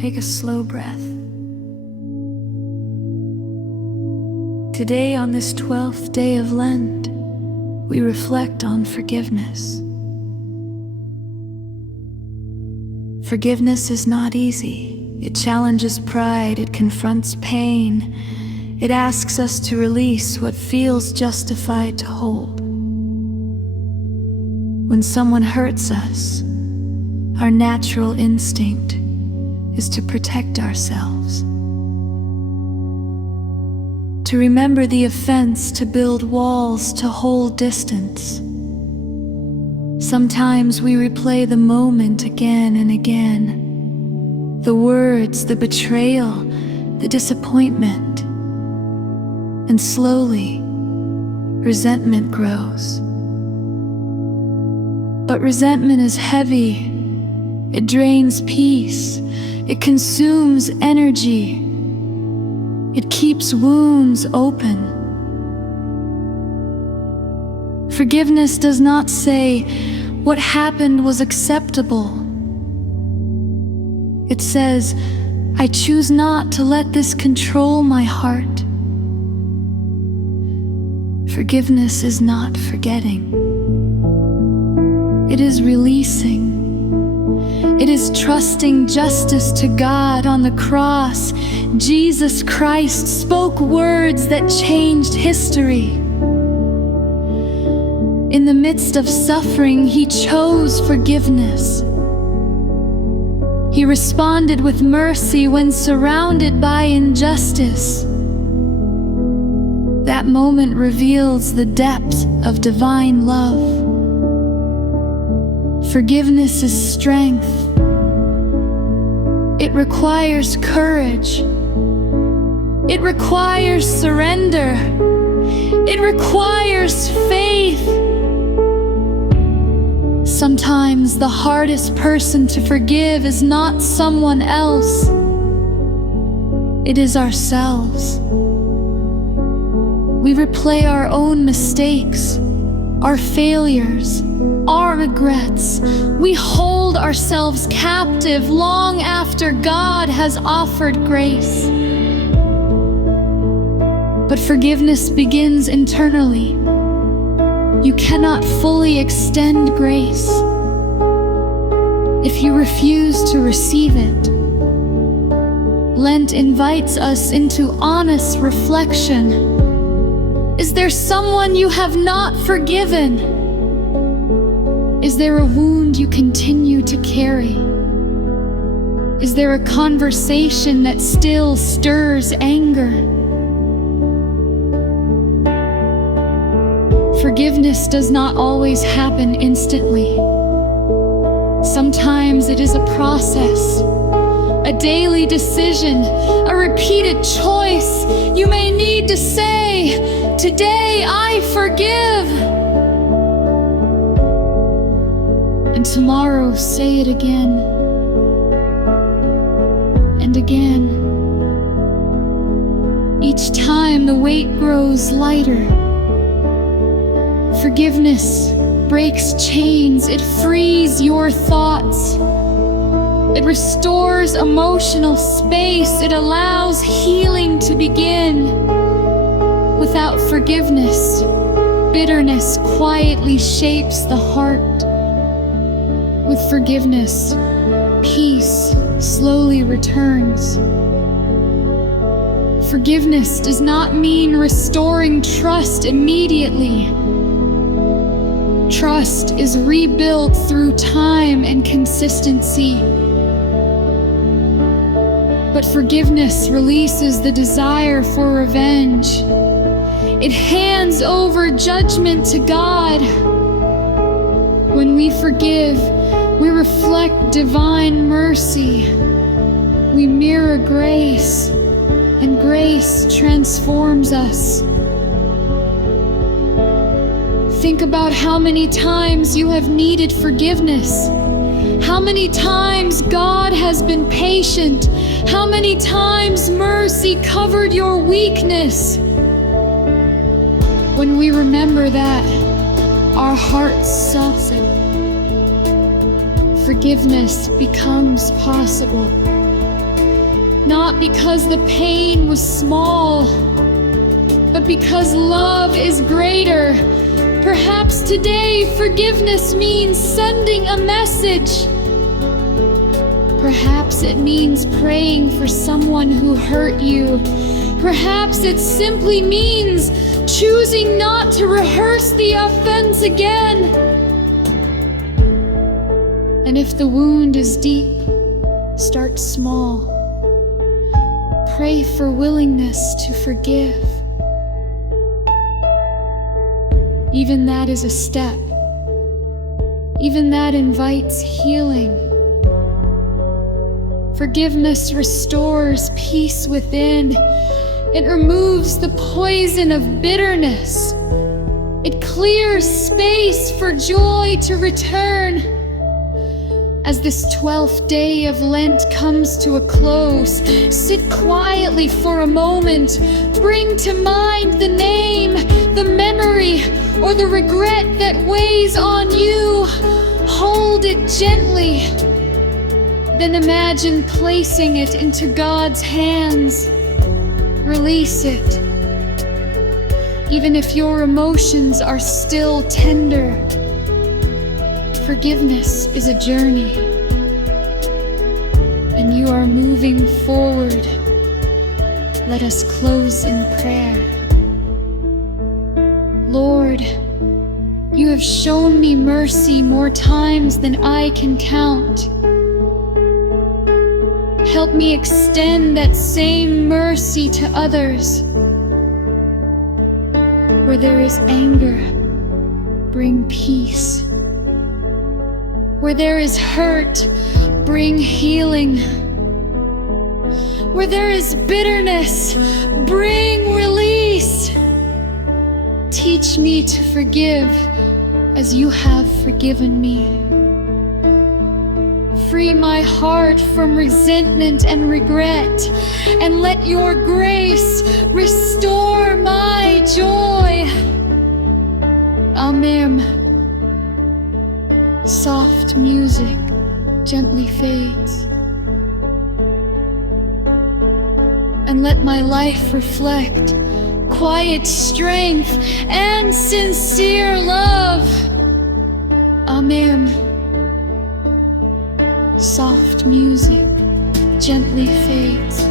take a slow breath. Today, on this 12th day of Lent, we reflect on forgiveness. Forgiveness is not easy. It challenges pride, it confronts pain, it asks us to release what feels justified to hold. When someone hurts us, our natural instinct is to protect ourselves, to remember the offense, to build walls, to hold distance. Sometimes we replay the moment again and again, the words, the betrayal, the disappointment, and slowly, resentment grows. But resentment is heavy. It drains peace. It consumes energy. It keeps wounds open. Forgiveness does not say what happened was acceptable. It says, I choose not to let this control my heart. Forgiveness is not forgetting. It is releasing. It is trusting justice to God. On the cross, Jesus Christ spoke words that changed history. In the midst of suffering, He chose forgiveness. He responded with mercy when surrounded by injustice. That moment reveals the depth of divine love. Forgiveness is strength. It requires courage. It requires surrender. It requires faith. Sometimes the hardest person to forgive is not someone else. It is ourselves. We replay our own mistakes, our failures, our regrets. We hold ourselves captive long after God has offered grace. But forgiveness begins internally. You cannot fully extend grace if you refuse to receive it. Lent invites us into honest reflection. Is there someone you have not forgiven? Is there a wound you continue to carry? Is there a conversation that still stirs anger? Forgiveness does not always happen instantly. Sometimes it is a process, a daily decision, a repeated choice. You may need to say, "Today I forgive." And tomorrow say it again and again. Each time the weight grows lighter. Forgiveness breaks chains. It frees your thoughts. It restores emotional space. It allows healing to begin. Without forgiveness, bitterness quietly shapes the heart. With forgiveness, peace slowly returns. Forgiveness does not mean restoring trust immediately. Trust is rebuilt through time and consistency. But forgiveness releases the desire for revenge. It hands over judgment to God. When we forgive, we reflect divine mercy. We mirror grace, and grace transforms us. Think about how many times you have needed forgiveness. How many times God has been patient. How many times mercy covered your weakness. When we remember that, our hearts soften. Forgiveness becomes possible. not because the pain was small, but because love is greater. Perhaps today forgiveness means sending a message. Perhaps it means praying for someone who hurt you. Perhaps it simply means choosing not to rehearse the offense again. And if the wound is deep, start small. Pray for willingness to forgive. Even that is a step. Even that invites healing. Forgiveness restores peace within. It removes the poison of bitterness. It clears space for joy to return. As this 12th day of Lent comes to a close, sit quietly for a moment. Bring to mind the name, the memory, or the regret that weighs on you. Hold it gently. Then imagine placing it into God's hands. Release it. Even if your emotions are still tender, forgiveness is a journey, and you are moving forward. Let us close in prayer. Lord, you have shown me mercy more times than I can count. Help me extend that same mercy to others. Where there is anger, bring peace. Where there is hurt, bring healing. Where there is bitterness, bring release. Teach me to forgive as you have forgiven me. Free my heart from resentment and regret, and let your grace restore my joy. Amen. Soft music gently fades, and let my life reflect quiet strength and sincere love. Amen. Soft music gently fades.